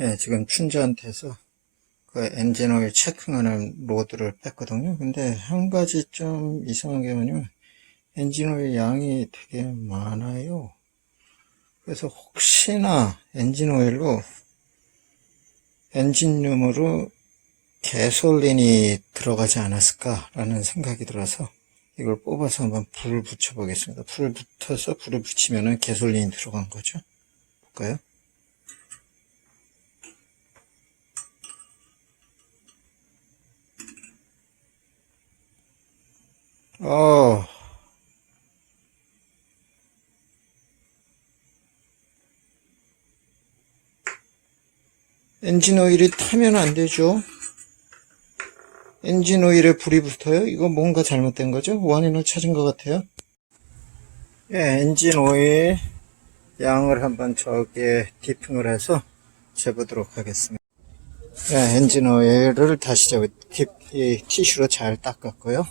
예, 지금 춘자한테서 그 엔진 오일 체크하는 로드를 뺐거든요. 근데 한 가지 좀 이상한 게 뭐냐면 엔진 오일 양이 되게 많아요. 그래서 혹시나 엔진 오일로 엔진룸으로 개솔린이 들어가지 않았을까라는 생각이 들어서 이걸 뽑아서 한번 불을 붙여 보겠습니다. 불을 붙어서 불을 붙이면은 개솔린이 들어간 거죠. 볼까요? 어, 엔진 오일이 타면 안 되죠. 엔진 오일에 불이 붙어요? 이거 뭔가 잘못된 거죠? 원인을 찾은 것 같아요. 예, 엔진 오일 양을 한번 저기에 디핑을 해서 재보도록 하겠습니다. 예, 엔진 오일을 다시 저 딥, 이 티슈로 잘 닦았고요.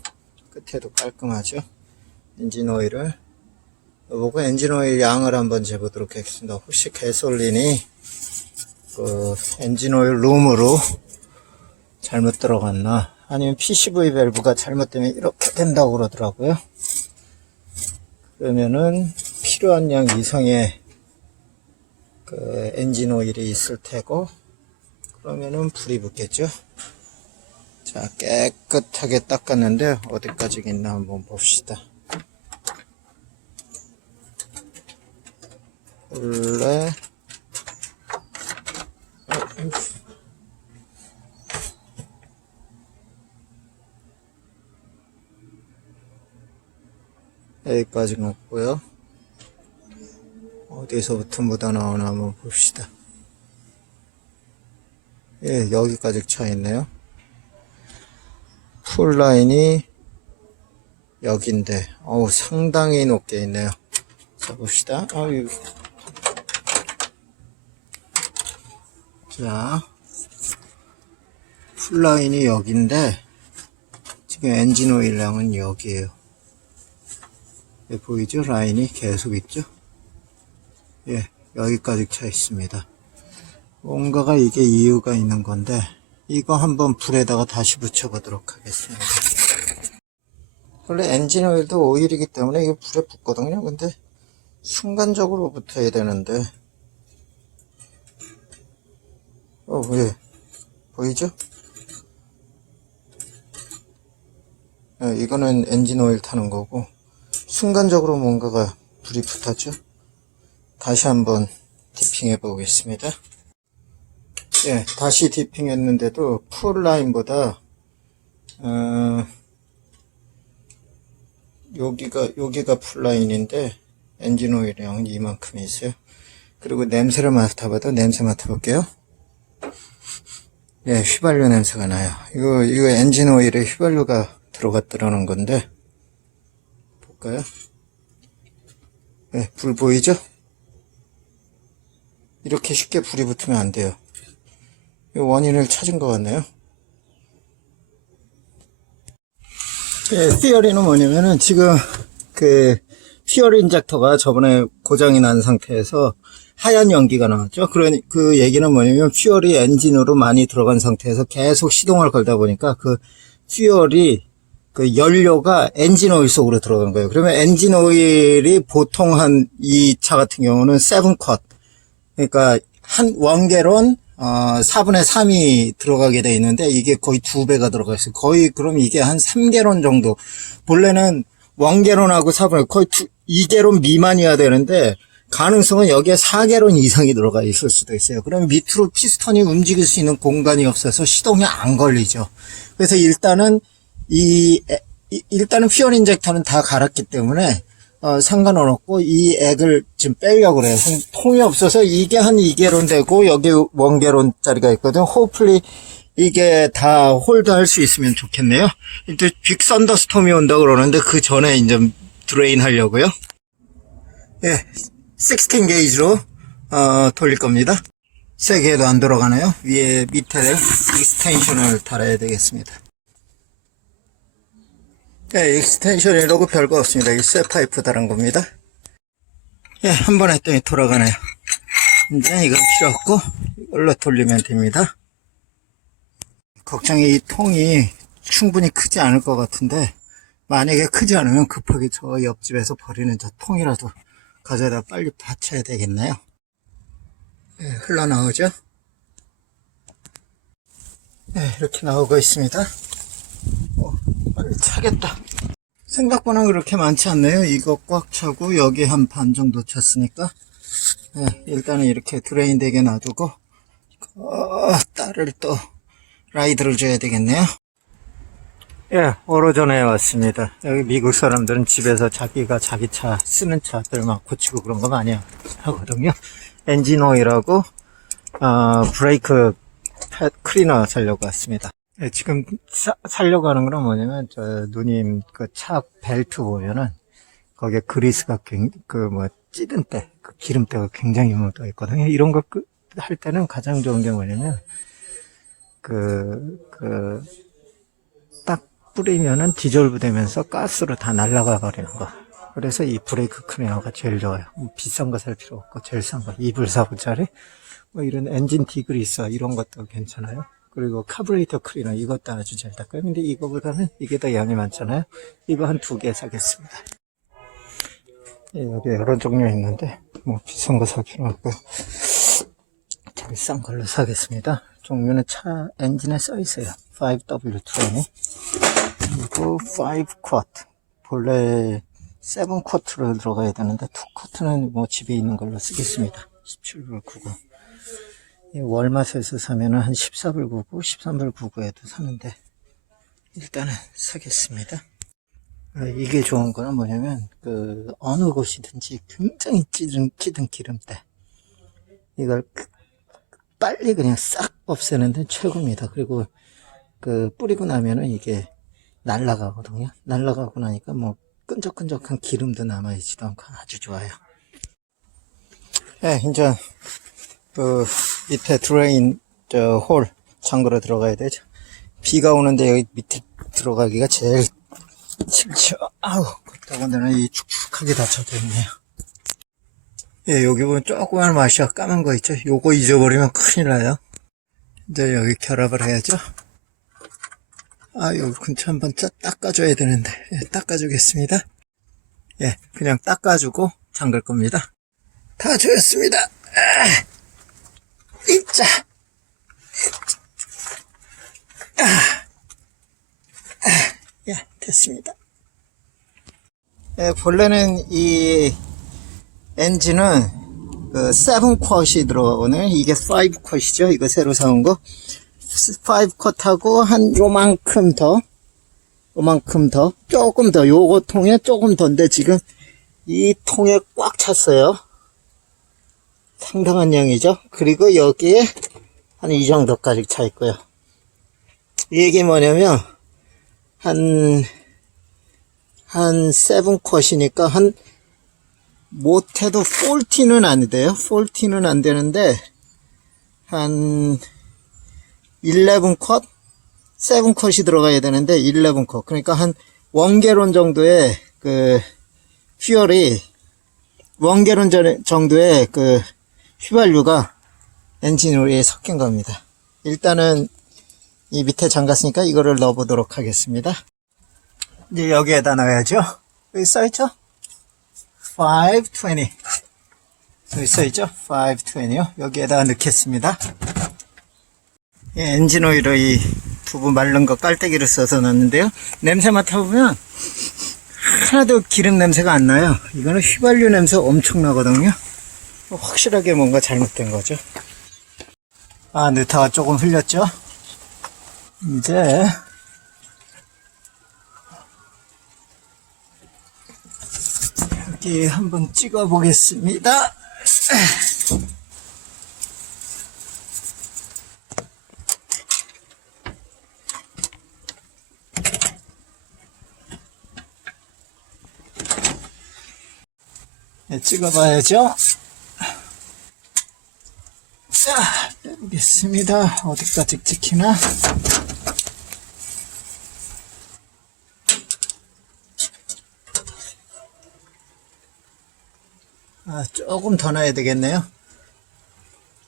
끝에도 깔끔하죠. 엔진 오일을 보고 엔진 오일 양을 한번 재보도록 하겠습니다. 혹시 개솔린이 그 엔진 오일 룸으로 잘못 들어갔나 아니면 PCV 밸브가 잘못되면 이렇게 된다고 그러더라고요. 그러면은 필요한 양 이상의 그 엔진 오일이 있을 테고 그러면은 불이 붙겠죠. 자 깨끗하게 닦았는데 어디까지 있나 한번 봅시다. 원래 여기까지 넣고요. 어디서부터 묻어 나오나 한번 봅시다. 예, 여기까지 차 있네요. 풀라인이 여긴데, 어우, 상당히 높게 있네요. 자, 봅시다. 아유. 자, 풀라인이 여긴데, 지금 엔진 오일 양은 여기에요. 예, 보이죠? 라인이 계속 있죠? 예, 여기까지 차 있습니다. 뭔가가 이게 이유가 있는 건데, 이거 한번 불에다가 다시 붙여 보도록 하겠습니다. 원래 엔진 오일도 오일이기 때문에 이게 불에 붙거든요. 근데 순간적으로 붙어야 되는데, 어, 왜? 보이죠? 예, 이거는 엔진 오일 타는 거고, 순간적으로 뭔가가 불이 붙었죠. 다시 한번 디핑해 보겠습니다. 예, 다시 디핑 했는데도 풀 라인보다, 어, 여기가, 여기가 풀 라인인데, 엔진 오일량은 이만큼 있어요. 그리고 냄새를 맡아봐도 냄새 맡아볼게요. 예, 휘발유 냄새가 나요. 이거, 이거 엔진 오일에 휘발유가 들어갔더라는 건데, 볼까요? 네, 불 보이죠? 이렇게 쉽게 불이 붙으면 안 돼요. 이 원인을 찾은 것 같네요. 예, 피어리는 뭐냐면은 지금 그 피어리 인젝터가 저번에 고장이 난 상태에서 하얀 연기가 나왔죠. 그러니 그 얘기는 뭐냐면 퓨얼이 엔진으로 많이 들어간 상태에서 계속 시동을 걸다 보니까 그 퓨얼이 그 연료가 엔진 오일 속으로 들어간 거예요. 그러면 엔진 오일이 보통 한 이 차 같은 경우는 7컷 그러니까 한 원개론 어 4분의 3이 들어가게 돼 있는데 이게 거의 두 배가 들어가 있어요. 거의 그럼 이게 한 3개론 정도. 본래는 원개론하고 4분의 거의 2개론 미만이어야 되는데 가능성은 여기에 4개론 이상이 들어가 있을 수도 있어요. 그럼 밑으로 피스톤이 움직일 수 있는 공간이 없어서 시동이 안 걸리죠. 그래서 일단은 이, 일단은 퓨얼 인젝터는 다 갈았기 때문에 어, 상관은 없고 이 액을 지금 빼려고 그래요. 통이 없어서 이게 한 2개론 되고 여기 원개론 짜리가 있거든. 호플리 이게 다 홀드할 수 있으면 좋겠네요. 이제 빅 썬더스톰이 온다 그러는데 그 전에 이제 드레인 하려고요. 예, 16 게이지로 어, 돌릴 겁니다. 세 개도 안 들어가네요. 위에 밑에 익스텐션을 달아야 되겠습니다. 예, 익스텐션이라고 별거 없습니다. 이 쇠파이프 달은 겁니다. 예, 한 번 했더니 돌아가네요. 이제 이건 필요 없고 이걸로 돌리면 됩니다. 걱정이 이 통이 충분히 크지 않을 것 같은데 만약에 크지 않으면 급하게 저 옆집에서 버리는 저 통이라도 가져다 빨리 받쳐야 되겠네요. 네, 흘러나오죠? 네, 이렇게 나오고 있습니다. 차겠다. 생각보다 그렇게 많지 않네요. 이거 꽉 차고 여기 한 반 정도 찼으니까 네, 일단은 이렇게 드레인 되게 놔두고 어, 딸을 또 라이드를 줘야 되겠네요. 예, 오로전에 왔습니다. 여기 미국 사람들은 집에서 자기가 자기 차 쓰는 차들 막 고치고 그런 거 많이 하거든요. 엔진 오일하고 어, 브레이크 패 클리너 사려고 왔습니다. 예, 지금 사, 사려고 하는 건 뭐냐면 저 누님 그 차 벨트 보면은 거기에 그리스가 그뭐 찌든 때, 그 기름때가 굉장히 묻어 있거든요. 이런 거 할 때는 가장 좋은 게 뭐냐면 그, 그, 딱 뿌리면은 디졸브 되면서 가스로 다 날아가 버리는 거. 그래서 이 브레이크 클리너가 제일 좋아요. 뭐 비싼 거 살 필요 없고, 제일 싼 거. 2불, 4불짜리. 뭐 이런 엔진 디그리서 이런 것도 괜찮아요. 그리고 카브레이터 클리너 이것도 아주 잘 닦아요. 근데 이거보다는 이게 더 양이 많잖아요. 이거 한 두 개 사겠습니다. 예, 여기 여러 종류 있는데, 뭐 비싼 거살 필요 없고, 제일 싼 걸로 사겠습니다. 종류는 차 엔진에 써 있어요. 5W20 그리고 5쿼트 본래 7쿼트로 들어가야 되는데 2쿼트는 뭐 집에 있는 걸로 쓰겠습니다. 17불 99이 월마트에서 사면은 한 14불 99, 13불 99에도 사는데 일단은 사겠습니다. 아, 이게 좋은 거는 뭐냐면 그 어느 곳이든지 굉장히 찌든, 찌든 기름때 이걸 빨리 그냥 싹 없애는 데 최고입니다. 그리고 그 뿌리고 나면은 이게 날라가거든요. 날라가고 나니까 뭐 끈적끈적한 기름도 남아있지도 않고 아주 좋아요. 네, 이제 그 밑에 드레인 저 홀 창고로 들어가야 되죠. 비가 오는데 여기 밑에 들어가기가 제일 싫죠. 아우, 더군다나 이 축축하게 닫혀져 있네요. 예, 여기 보면 조그만 맛이야 까만 거 있죠? 요거 잊어버리면 큰일 나요. 이제 여기 결합을 해야죠. 아, 여기 근처 한번 짜- 닦아줘야 되는데, 예, 닦아주겠습니다. 예, 그냥 닦아주고 잠글 겁니다. 다 조였습니다. 아, 이자. 아, 아, 예, 됐습니다. 예, 본래는 이 엔진은 그 7컷이 들어가거든요. 이게 5컷이죠. 이거 새로 사온 거. 5컷하고 한 요만큼 더, 요만큼 더, 조금 더, 요거 통에 조금 더인데 지금 이 통에 꽉 찼어요. 상당한 양이죠. 그리고 여기에 한 이 정도까지 차 있고요. 이게 뭐냐면 한, 한 7컷이니까 한 못해도 40는 안 돼요. 40는 안 되는데, 한, 11컷? 7컷이 들어가야 되는데, 11컷. 그러니까 한, 원개론 정도의, 그, 퓨얼이, 원개론 전- 정도의 그, 휘발유가 엔진으로 섞인 겁니다. 일단은, 이 밑에 잠갔으니까 이거를 넣어보도록 하겠습니다. 이제 여기에다 넣어야죠. 여기 써있죠? 520 여기 써있죠? 520요. 여기에다가 넣겠습니다. 예, 엔진 오일을 이 두부 마른 거 깔때기를 써서 넣었는데요. 냄새 맡아보면 하나도 기름 냄새가 안 나요. 이거는 휘발유 냄새 엄청 나거든요. 확실하게 뭔가 잘못된 거죠. 아, 느타가 조금 흘렸죠? 이제 여기 한번 찍어 보겠습니다. 네, 찍어봐야죠. 자, 빼보겠습니다. 어디까지 찍히나? 아, 조금 더 넣어야 되겠네요.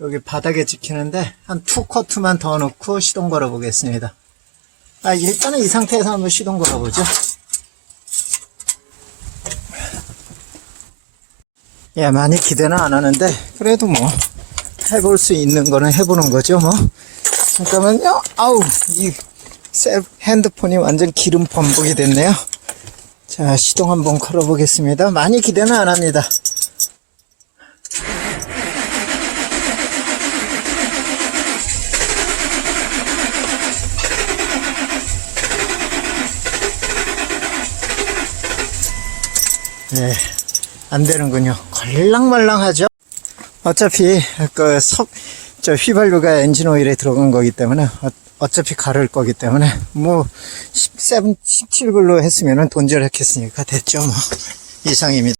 여기 바닥에 찍히는데 한 투 커트만 더 넣고 시동 걸어 보겠습니다. 아, 일단은 이 상태에서 한번 시동 걸어 보죠. 예, 많이 기대는 안 하는데 그래도 뭐 해볼 수 있는 거는 해보는 거죠, 뭐. 잠깐만요. 아우, 이 셀- 핸드폰이 완전 기름 범벅이 됐네요. 자, 시동 한번 걸어 보겠습니다. 많이 기대는 안 합니다. 네, 안 되는군요. 걸랑말랑하죠? 어차피 그 섭, 저 휘발유가 엔진 오일에 들어간 거기 때문에 어, 차피 가를 거기 때문에 뭐 17, 17불로 했으면 은 돈절했겠으니까 됐죠 뭐 이상입니다.